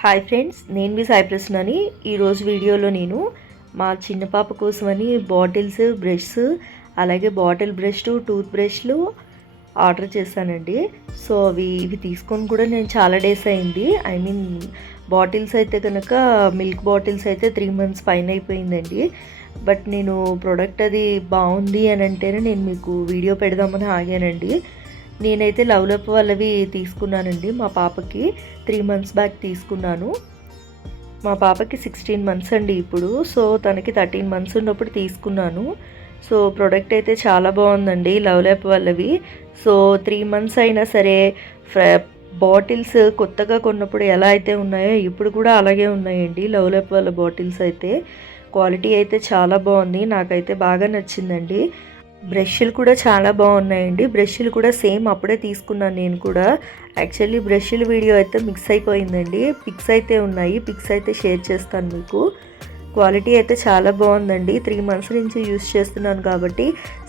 Hi friends, నేను మీ సాయి ప్రసన్నని. ఈరోజు వీడియోలో నేను మా చిన్న పాప కోసమని బాటిల్స్, బ్రష్, అలాగే బాటిల్ బ్రష్, టూత్ బ్రష్లు ఆర్డర్ చేశానండి. సో ఇవి తీసుకొని కూడా నేను చాలా డేస్ అయింది. బాటిల్స్ అయితే కనుక మిల్క్ బాటిల్స్ అయితే 3 months పైన అయిపోయిందండి. బట్ నేను ప్రోడక్ట్ అది బాగుంది అని అంటేనే నేను మీకు వీడియో పెడదామని ఆగానండి. నేనైతే లవ్లప్ వాళ్ళవి తీసుకున్నానండి. మా పాపకి 3 months బ్యాక్ తీసుకున్నాను. మా పాపకి 16 months అండి ఇప్పుడు. సో తనకి 13 months ఉన్నప్పుడు తీసుకున్నాను. సో ప్రోడక్ట్ అయితే చాలా బాగుందండి లవ్లప్ వాళ్ళవి. సో 3 months అయినా సరే బాటిల్స్ కొత్తగా కొన్నప్పుడు ఎలా అయితే ఉన్నాయో ఇప్పుడు కూడా అలాగే ఉన్నాయండి. లవ్లప్ వాళ్ళ బాటిల్స్ అయితే క్వాలిటీ అయితే చాలా బాగుంది. నాకైతే బాగా నచ్చిందండి. బ్రష్లు కూడా చాలా బాగున్నాయండి. బ్రష్లు కూడా సేమ్ అప్పుడే తీసుకున్నాను నేను కూడా. యాక్చువల్లీ బ్రష్ల వీడియో అయితే మిక్స్ అయిపోయిందండి. పిక్స్ అయితే ఉన్నాయి, పిక్స్ అయితే షేర్ చేస్తాను మీకు. క్వాలిటీ అయితే చాలా బాగుందండి. 3 months నుంచి యూస్ చేస్తున్నాను కాబట్టి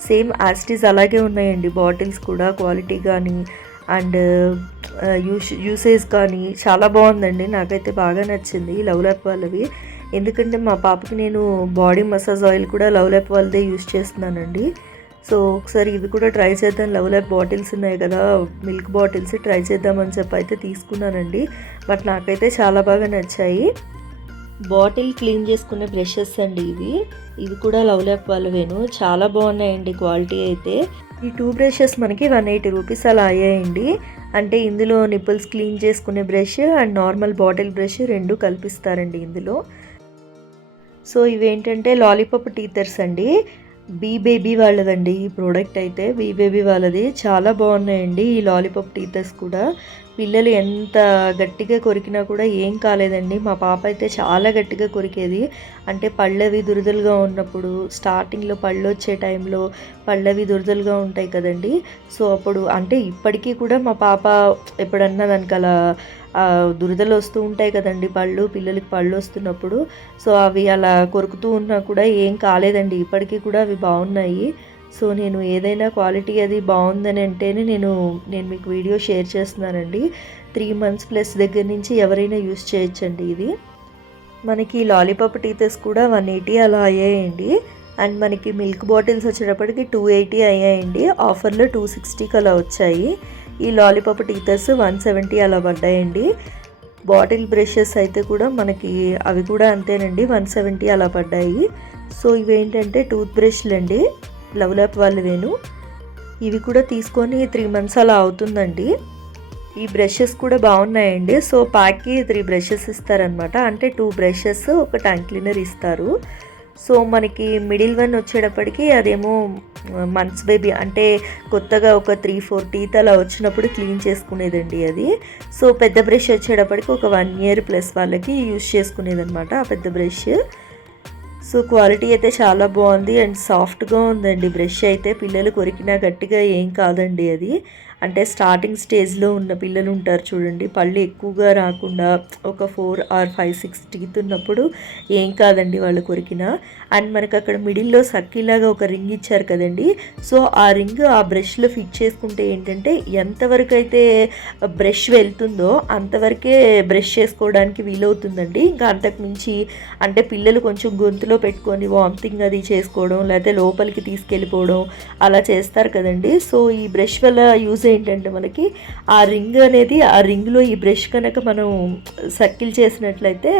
సేమ్ యాస్టీస్ అలాగే ఉన్నాయండి. బాటిల్స్ కూడా క్వాలిటీ కానీ అండ్ యూసేజ్ కానీ చాలా బాగుందండి. నాకైతే బాగా నచ్చింది లవ్లప్ వాళ్ళవి. ఎందుకంటే మా పాపకి నేను బాడీ మసాజ్ ఆయిల్ కూడా లవ్లప్ వాళ్ళదే యూస్ చేస్తున్నానండి. సో ఒకసారి ఇది కూడా ట్రై చేద్దాం, లవ్లప్ బాటిల్స్ ఉన్నాయి కదా మిల్క్ బాటిల్స్, ట్రై చేద్దామని చెప్పి అయితే తీసుకున్నానండి. బట్ నాకైతే చాలా బాగా నచ్చాయి. బాటిల్ క్లీన్ చేసుకునే బ్రషెస్ అండి ఇవి కూడా లవ్లప్ వాళ్ళవేను. చాలా బాగున్నాయండి క్వాలిటీ అయితే. ఈ 2 brushes మనకి 180 rupees అలా అయ్యాయండి. అంటే ఇందులో నిప్పుల్స్ క్లీన్ చేసుకునే brush and normal bottle brush 2 కల్పిస్తారండి ఇందులో. సో ఇవేంటంటే లాలీపాప్ టీథర్స్ అండి. బీ బేబీ వాళ్ళదండి ఈ ప్రోడక్ట్ అయితే. బీ బేబీ వాళ్ళది చాలా బాగున్నాయండి ఈ లాలీపాప్ టీథర్స్ కూడా. పిల్లలు ఎంత గట్టిగా కొరికినా కూడా ఏం కాలేదండి. మా పాప అయితే చాలా గట్టిగా కొరికేది. అంటే పళ్ళవి దురదలుగా ఉన్నప్పుడు, స్టార్టింగ్లో పళ్ళు వచ్చే టైంలో పళ్ళవి దురదలుగా ఉంటాయి కదండి. సో అప్పుడు అంటే ఇప్పటికీ కూడా మా పాప ఎప్పుడన్నా దానికి అలా దురదలు వస్తూ ఉంటాయి కదండి పిల్లలకి పళ్ళు వస్తున్నప్పుడు. సో అవి అలా కొరుకుతూ ఉన్నా కూడా ఏం కాలేదండి. ఇప్పటికీ కూడా అవి బాగున్నాయి. సో నేను ఏదైనా క్వాలిటీ అది బాగుందని అంటేనే నేను మీకు వీడియో షేర్ చేస్తున్నానండి. 3 months ప్లస్ దగ్గర నుంచి ఎవరైనా యూస్ చేయొచ్చండి ఇది. మనకి లాలీపాప్ టీథర్స్ కూడా 180 అలా అయ్యాయండి. అండ్ మనకి మిల్క్ బాటిల్స్ వచ్చేటప్పటికి 280 అయ్యాయండి. ఆఫర్లో 260కి అలా వచ్చాయి. ఈ లాలీపాప్ టీథర్స్ 170 అలా పడ్డాయండి. బాటిల్ బ్రషెస్ అయితే కూడా మనకి అవి కూడా అంతేనండి, 170 అలా పడ్డాయి. సో ఇవేంటంటే టూత్ బ్రష్లు అండి లవ్లప్ వాళ్ళవేను. ఇవి కూడా తీసుకొని 3 months అలా అవుతుందండి. ఈ బ్రషెస్ కూడా బాగున్నాయండి. సో ప్యాక్కి 3 brushes ఇస్తారనమాట. అంటే 2 brushes ఒక టంగ్ క్లీనర్ ఇస్తారు. సో మనకి మిడిల్ వన్ వచ్చేటప్పటికి అదేమో మంత్స్ బేబీ, అంటే కొత్తగా ఒక 3-4 teeth అలా వచ్చినప్పుడు క్లీన్ చేసుకునేదండి అది. సో పెద్ద బ్రష్ వచ్చేటప్పటికి ఒక 1 year ప్లస్ వాళ్ళకి యూస్ చేసుకునేదనమాట ఆ పెద్ద బ్రష్. సో క్వాలిటీ అయితే చాలా బాగుంది అండ్ సాఫ్ట్గా ఉందండి బ్రష్ అయితే. పిల్లలు కొరికినా గట్టిగా ఏం కాదండి అది. అంటే స్టార్టింగ్ స్టేజ్లో ఉన్న పిల్లలు ఉంటారు చూడండి, పళ్ళు ఎక్కువగా రాకుండా ఒక 4 or 5-6 teeth ఉన్నప్పుడు ఏం కాదండి వాళ్ళు కొరికినా. అండ్ మనకు అక్కడ మిడిల్లో సర్కిల్లాగా ఒక రింగ్ ఇచ్చారు కదండి. సో ఆ రింగ్ ఆ బ్రష్లో ఫిట్ చేసుకుంటే ఏంటంటే ఎంతవరకు అయితే బ్రష్ వెళ్తుందో అంతవరకే బ్రష్ చేసుకోవడానికి వీలవుతుందండి. ఇంకా అంతకుమించి అంటే పిల్లలు కొంచెం గొంతులో పెట్టుకొని వామిటింగ్ అది చేసుకోవడం, లేకపోతే లోపలికి తీసుకెళ్ళిపోవడం అలా చేస్తారు కదండి. సో ఈ బ్రష్ వల్ల యూజ్ ఏంటంటే మనకి ఆ రింగ్ అనేది, ఆ రింగ్లో ఈ బ్రష్ కనుక మనం సర్కిల్ చేసినట్లయితే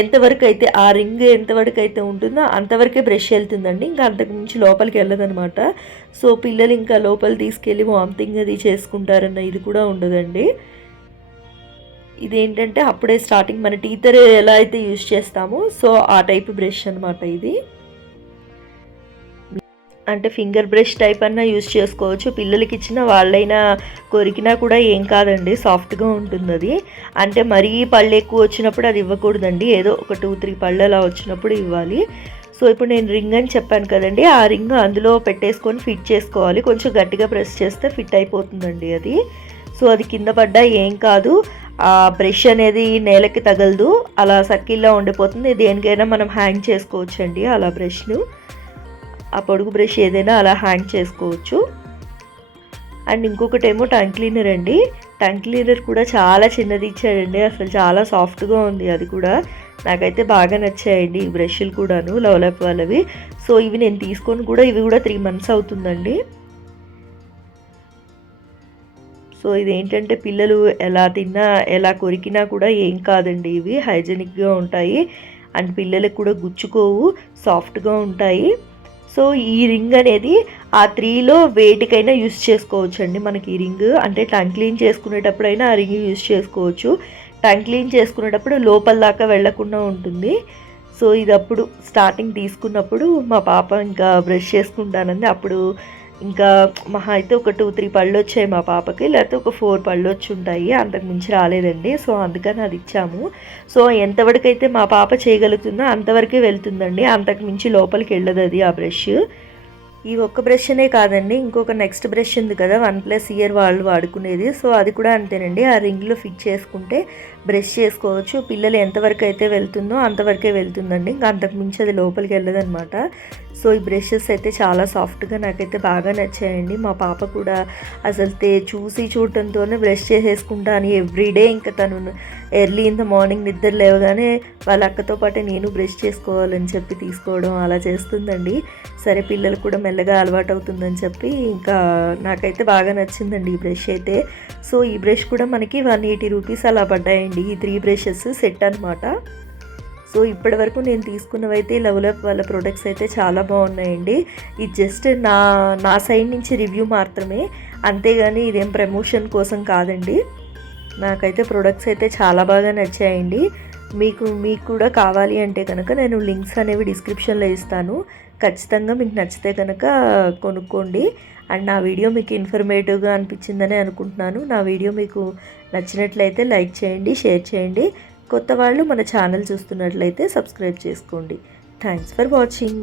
ఎంతవరకు అయితే ఆ రింగ్ ఎంతవరకు అయితే ఉంటుందో అంతవరకే బ్రష్ వెళ్తుందండి. ఇంకా అంతకుమించి లోపలికి వెళ్ళదనమాట. సో పిల్లలు ఇంకా లోపల తీసుకెళ్ళి వామిటింగ్ అది చేసుకుంటారన్న ఇది కూడా ఉండదండి. ఇదేంటంటే అప్పుడే స్టార్టింగ్ మన టీథర్ ఎలా అయితే యూజ్ చేస్తామో సో ఆ టైప్ బ్రష్ అనమాట ఇది. అంటే ఫింగర్ బ్రష్ టైప్ అన్నా యూజ్ చేసుకోవచ్చు. పిల్లలకి ఇచ్చిన వాళ్ళైనా కొరికినా కూడా ఏం కాదండి, సాఫ్ట్గా ఉంటుంది అది. అంటే మరీ పళ్ళు ఎక్కువ వచ్చినప్పుడు అది ఇవ్వకూడదండి. ఏదో ఒక 2-3 పళ్ళు అలా వచ్చినప్పుడు ఇవ్వాలి. సో ఇప్పుడు నేను రింగ్ అని చెప్పాను కదండి, ఆ రింగ్ అందులో పెట్టేసుకొని ఫిట్ చేసుకోవాలి. కొంచెం గట్టిగా ప్రెస్ చేస్తే ఫిట్ అయిపోతుందండి అది. సో అది కింద పడ్డా ఏం కాదు, ఆ బ్రష్ అనేది నేలకి తగలదు, అలా సర్కిల్లో ఉండిపోతుంది. దేనికైనా మనం హ్యాంగ్ చేసుకోవచ్చండి అలా బ్రష్ను. ఆ పొడుగు బ్రష్ ఏదైనా అలా హ్యాంగ్ చేసుకోవచ్చు. అండ్ ఇంకొకటేమో టంగ్ క్లీనర్ అండి. టంగ్ క్లీనర్ కూడా చాలా చిన్నది ఇచ్చాడండి, అసలు చాలా సాఫ్ట్గా ఉంది. అది కూడా నాకైతే బాగా నచ్చాయండి ఈ బ్రష్లు కూడాను, లవ్లాప్ వాళ్ళవి. సో ఇవి నేను తీసుకొని కూడా ఇవి కూడా 3 months అవుతుందండి. సో ఇదేంటంటే పిల్లలు ఎలా తిన్నా ఎలా కొరికినా కూడా ఏం కాదండి, ఇవి హైజెనిక్గా ఉంటాయి అండ్ పిల్లలకు కూడా గుచ్చుకోవు, సాఫ్ట్గా ఉంటాయి. సో ఈ రింగ్ అనేది ఆ 3లో వేటికైనా యూస్ చేసుకోవచ్చు అండి. మనకి ఈ రింగ్ అంటే టంగ్ క్లీన్ చేసుకునేటప్పుడైనా ఆ రింగ్ యూస్ చేసుకోవచ్చు. టంగ్ క్లీన్ చేసుకునేటప్పుడు లోపల దాకా వెళ్లకుండా ఉంటుంది. సో ఇది అప్పుడు స్టార్టింగ్ తీసుకున్నప్పుడు మా పాప ఇంకా బ్రష్ చేసుకుంటానంది. అప్పుడు ఇంకా మహా అయితే ఒక 2-3 పళ్ళు వచ్చాయి మా పాపకి, లేకపోతే ఒక 4 పళ్ళు వచ్చి ఉంటాయి, అంతకు మించి రాలేదండి. సో అందుకని అది ఇచ్చాము. సో ఎంతవరకైతే మా పాప చేయగలుగుతుందో అంతవరకే వెళ్తుందండి, అంతకు మించి లోపలికి వెళ్ళదు అది ఆ బ్రష్. ఈ ఒక్క బ్రష్ అనే కాదండి, ఇంకొక నెక్స్ట్ బ్రష్ ఉంది కదా 1+ ఇయర్ వాళ్ళు వాడుకునేది. సో అది కూడా అంతేనండి, ఆ రింగ్లో ఫిట్ చేసుకుంటే బ్రష్ చేసుకోవచ్చు. పిల్లలు ఎంతవరకు అయితే వెళ్తుందో అంతవరకే వెళ్తుందండి, ఇంకా అంతకు మించి అది లోపలికి వెళ్ళదనమాట. సో ఈ బ్రషెస్ అయితే చాలా సాఫ్ట్గా నాకైతే బాగా నచ్చాయండి. మా పాప కూడా అసలు చూడటంతోనే బ్రష్ చేసేసుకుంటా అని ఎవ్రీడే ఇంకా తను ఎర్లీ ఇన్ ద మార్నింగ్ నిద్ర లేవగానే వాళ్ళ అక్కతో పాటే నేను బ్రష్ చేసుకోవాలని చెప్పి తీసుకోవడం అలా చేస్తుందండి. సరే పిల్లలు కూడా మెల్లగా అలవాటు అవుతుందని చెప్పి ఇంకా నాకైతే బాగా నచ్చిందండి ఈ బ్రష్ అయితే. సో ఈ బ్రష్ కూడా మనకి 180 రూపీస్ అలా పడ్డాయండి, ఈ 3 బ్రషెస్ సెట్ అనమాట. సో ఇప్పటి వరకు నేను తీసుకున్నవైతే లవ్లాప్ వాళ్ళ ప్రొడక్ట్స్ అయితే చాలా బాగున్నాయండి. ఇది జస్ట్ నా సైడ్ నుంచి రివ్యూ మాత్రమే, అంతేగాని ఇదేం ప్రమోషన్ కోసం కాదండి. నాకైతే ప్రొడక్ట్స్ అయితే చాలా బాగా నచ్చాయండి. మీకు కూడా కావాలి అంటే కనుక నేను లింక్స్ అనేవి డిస్క్రిప్షన్లో ఇస్తాను, ఖచ్చితంగా మీకు నచ్చితే కనుక కొనుక్కోండి. అండ్ నా వీడియో మీకు ఇన్ఫర్మేటివ్గా అనిపించిందని అనుకుంటున్నాను. నా వీడియో మీకు నచ్చినట్లయితే లైక్ చేయండి, షేర్ చేయండి. కొత్త వాళ్ళు మన ఛానల్ చూస్తున్నట్లయితే సబ్స్క్రైబ్ చేసుకోండి. Thanks for watching.